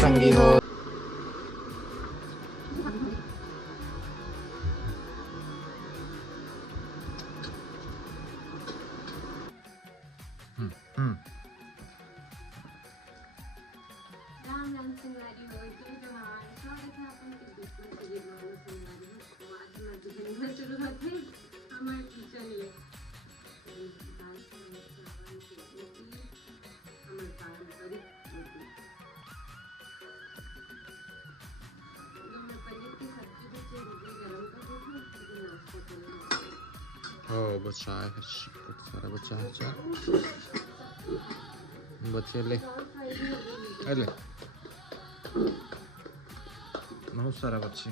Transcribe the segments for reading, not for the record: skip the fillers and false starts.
संगी हो। राम राम संगवारी हो तो जवान स्वागत है अपन के बिल्कुल के जीवन संगवारी हो आज मैं दिन शुरू होते हमारे किचन ले आज हमारे पारंपरिक रोटी मैं पनीर की सब्जी बचे रोटी गरम कर दूँ फिर नाश्ता करूँगा। ओ बच्चा है, बहुत सारा बच्चा है। बच्चे ले ले, बहुत सारा बच्चे।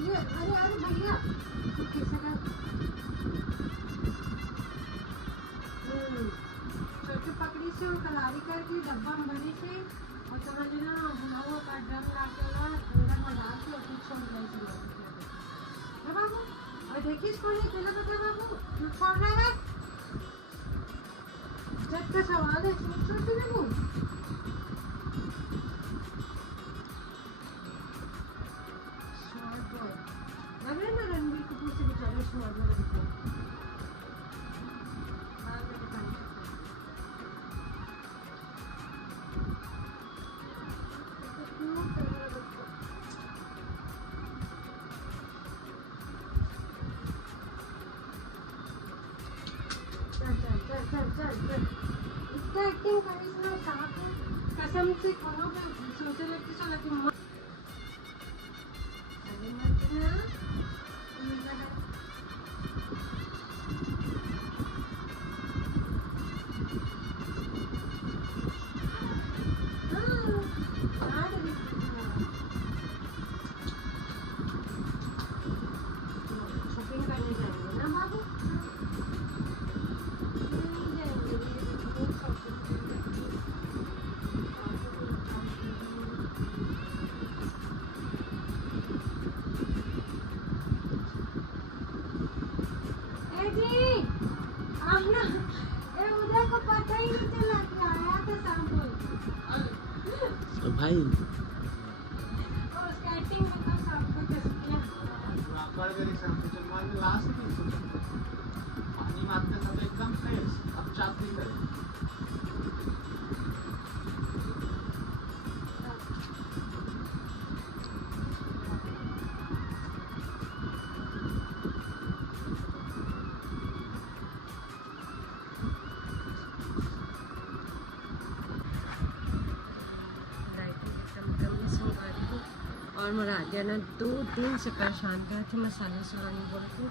ये अरे अरे भैया कैसे का छोटे पकड़ी से कलारी करके डब्बा में भरी से और समझ लेना भुना हुआ का ड्रम लाके ना अंदर में डाल के और फिर छोड़ दे है बाबू। और देखिए इसको नहीं पहले बता बाबू छोड़ रहा है जब का सवाल है छोड़ दे बाबू। लग रहा है ना रणबीर कपूर से बेचारे शॉर्ट में दिखा बाद में दिखाने चल इतना एक्टिंग करी सुनो साथ में कसम से खाना पे सोचे लगती चला कि मम्मा अरे मत ना शॉपिंग करने जाएंगे ना बाबू। भाई पानी मारते समय एकदम फ्रेश अब चाप नहीं करें। और मुरादिया ना 2 दिन से परेशान कर थे मसाले सुलानी बोल के।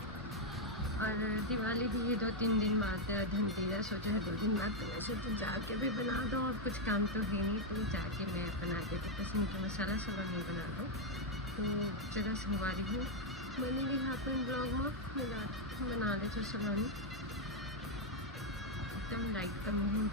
और दिवाली भी ये 2-3 दिन बाद धनतेरस सोचा है 2 दिन बाद तो वैसे तो जाके भी बना दो और कुछ काम तो है नहीं तो जाके मैं बना देती पसंद तो मसाला सुलानी बना दो तो जगह संगवारी हूँ मैंने भी यहाँ पर ब्लॉग में बना ले तो सुलानी एकदम लाइट कमी।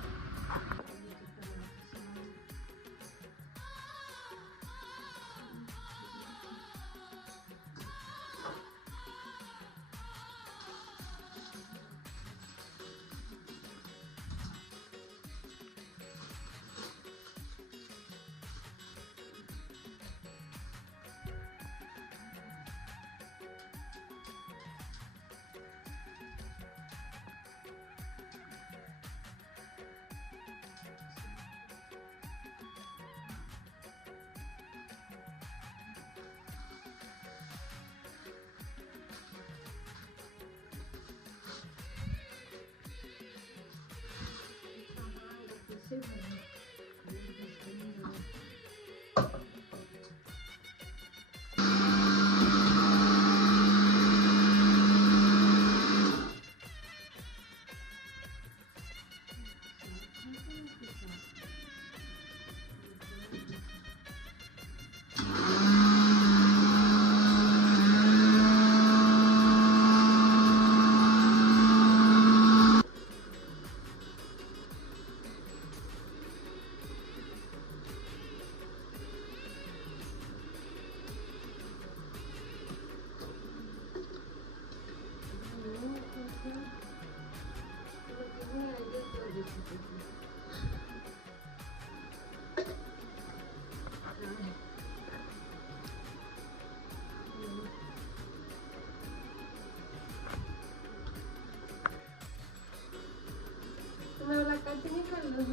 नमक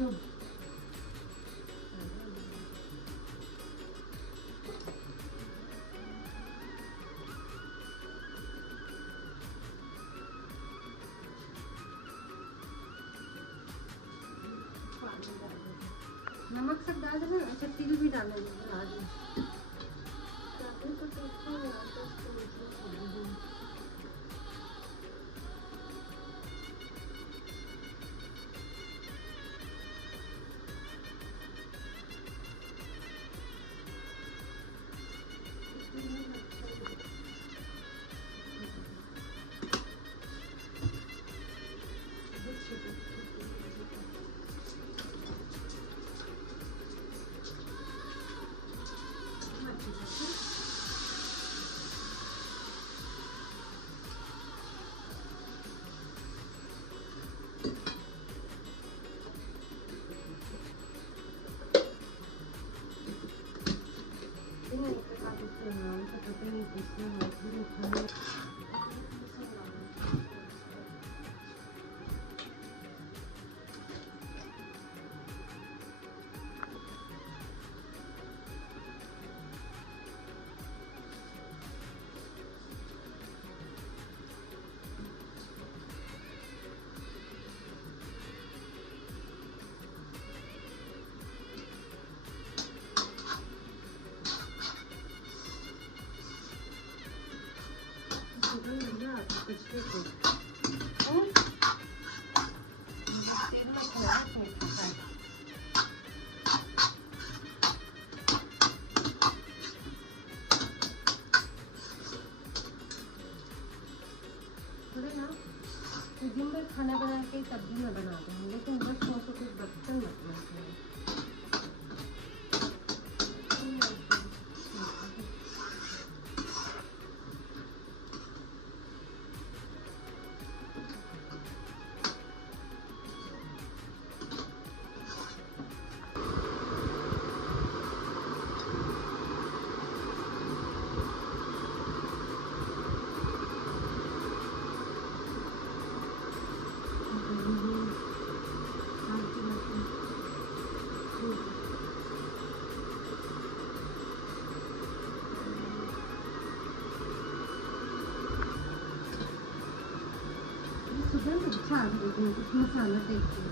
सब डाल देना। अच्छा तिल भी डालेंगे आज। दिन भर खाना बना के सब्जी में बनाते हैं, लेकिन बस वो कुछ बर्तन मत बनाते हैं। सुगंध अच्छा आ रही है, कुछ मसाला टाइप की।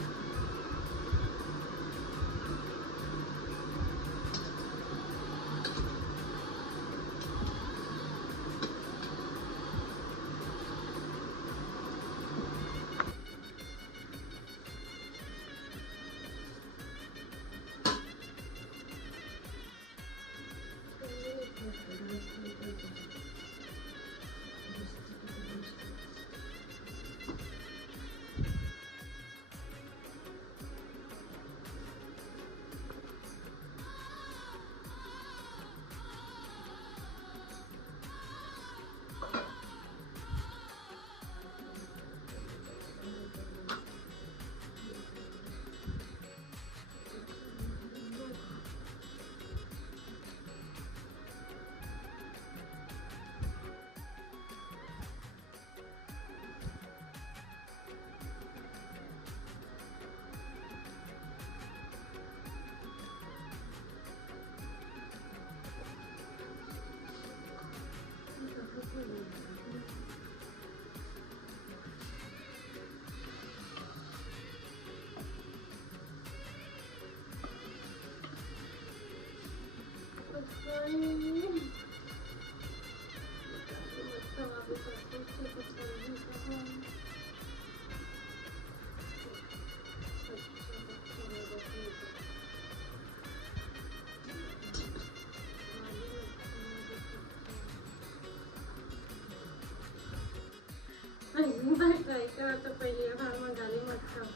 ट्राई करा तो पहली बार में गाली मत खाओ।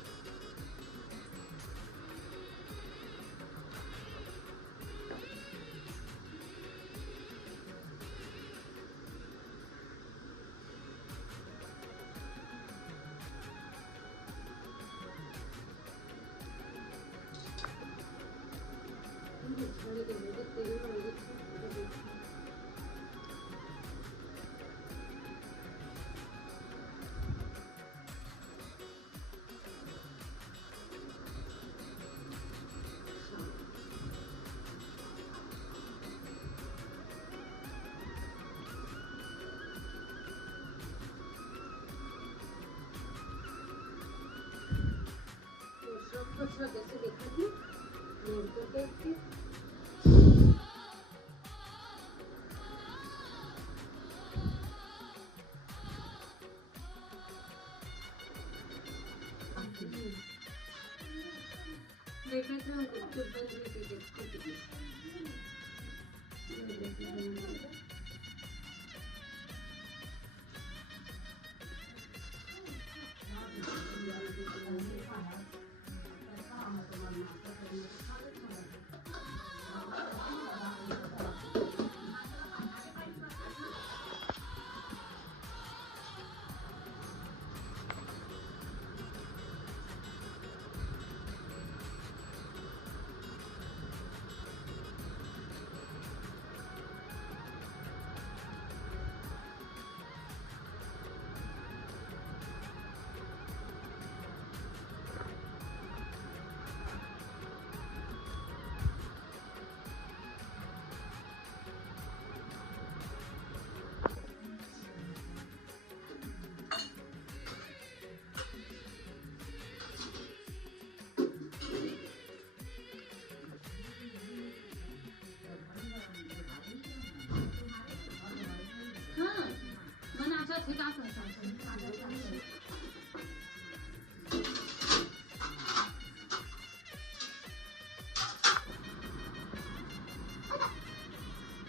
अच्छा कैसे देखा थी मेरे को कैसे देखा था चुप बंद करके देखते थे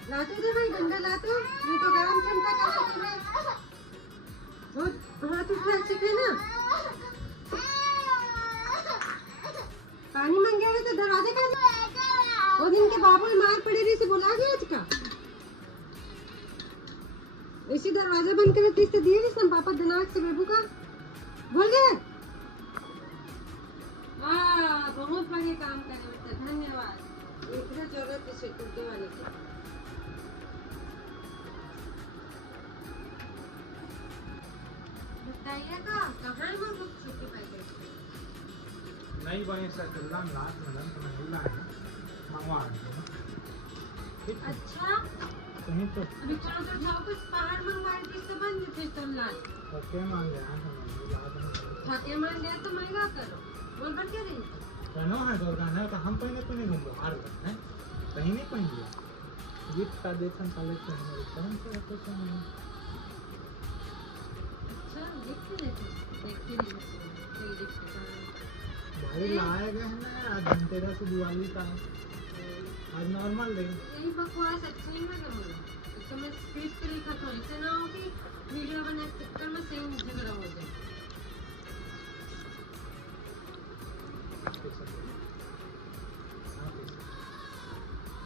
लाते थे भाई डंडा लाते नहीं तो गरम ठंडा कर सकते हैं और हाथ उठा सके ना पानी मांग गया तो दरवाजे का वो दिन के बाबू मार पड़ी रही से बुला गया आज का इसी दरवाजा बंद कर तीस से दिए जिसने पापा दिनाक से बेबू का बोल गए वाह बहुत बड़े काम करे बेटा धन्यवाद इतना जरूरत है सिक्योरिटी वाले की बताइएगा कहाँ हम लोग छुट्टी पाएंगे नहीं बने सर कलम लास्ट मैडम तो मैं लाया मंगवा अच्छा कहीं तो अभी कौन सा जाओ कुछ पहाड़ मंगवाए थे तो बंद थे तो लाट थके मांग गया थके मान गया तो महंगा करो बोल बन के रही कहना है दुर्गा है तो हम पहले तो नहीं घूमो हार है कहीं नहीं पहन लिया गिफ्ट का देखन कलेक्शन है कौन सा कुछ नहीं अच्छा देखते देखते भाई लाए गए हैं ना आज धनतेरस दिवाली का आज नॉर्मल डे यही बकवास अच्छा ही लगा मुझे तो मैं स्क्रिप्ट पे लिखा था इसे ना हो कि वीडियो बनाने के चक्कर में सेम झगड़ा हो जाए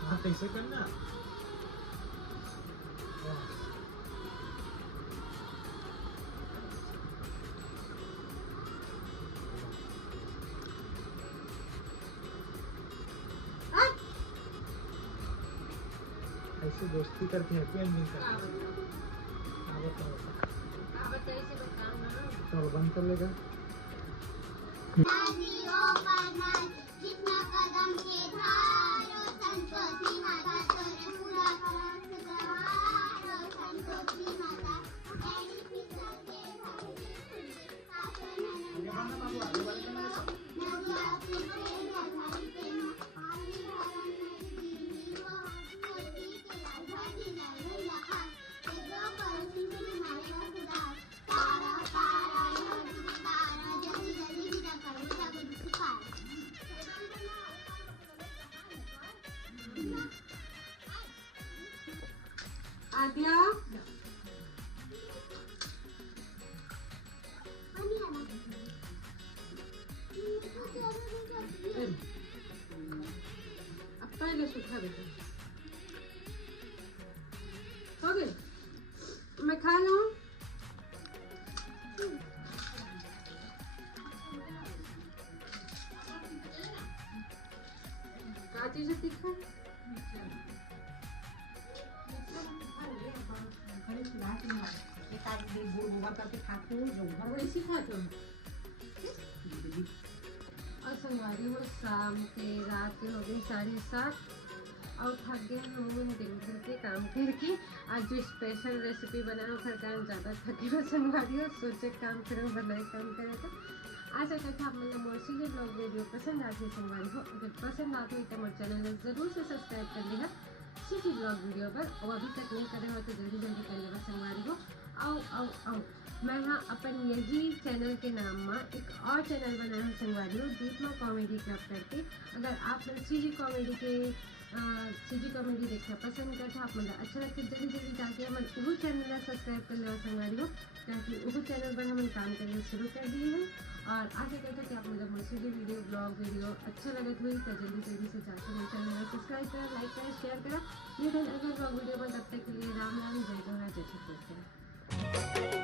हाँ कैसे करना ऐसे दोस्ती करके हैप्पी एंडिंग करते हैं बंद कर लेगा आद्या अब पहले सूखा बेटा हो गए मैं खा लूं काची से तीखा और संगवारी वो शाम के रात के हो गई 7:30 और थक गए हम दिन भर के काम करके आज जो स्पेशल रेसिपी बनाओ फिर काम ज़्यादा थके हुए संगवारी और सोचे काम करो बनाए काम करे तो आशा करता आप मतलब मोर सीधे ब्लॉग वीडियो पसंद आती संगवारी हो। अगर पसंद आते हो तो मोर चैनल को जरूर से सब्सक्राइब कर लेगा सीधी ब्लॉग वीडियो पर, और अभी तक नहीं करे हो तो जल्दी जल्दी कर लेगा संगवारी हो। आओ आओ आओ, मैं हाँ अपन यही चैनल के नाम में एक और चैनल बनाया है संगवारी हो, दीपमा कॉमेडी क्लब करके। अगर आप सीजी कॉमेडी देखना पसंद करते आप मतलब अच्छा लगता है जल्दी जल्दी जाके हम वो चैनल सब्सक्राइब कर लो संगवारी हो, ताकि वो चैनल पर हम काम करना शुरू कर दिए हैं। और आगे कहते कि आप मतलब मुझसे वीडियो ब्लॉग वीडियो अच्छा लगे हुई तो जल्दी जल्दी से जाकर मेरे चैनल को सब्सक्राइब करा, लाइक करा, शेयर करा। ये अगर ब्लॉग वीडियो में तब तक के लिए राम राम, जय जय, जय श्री कृष्ण।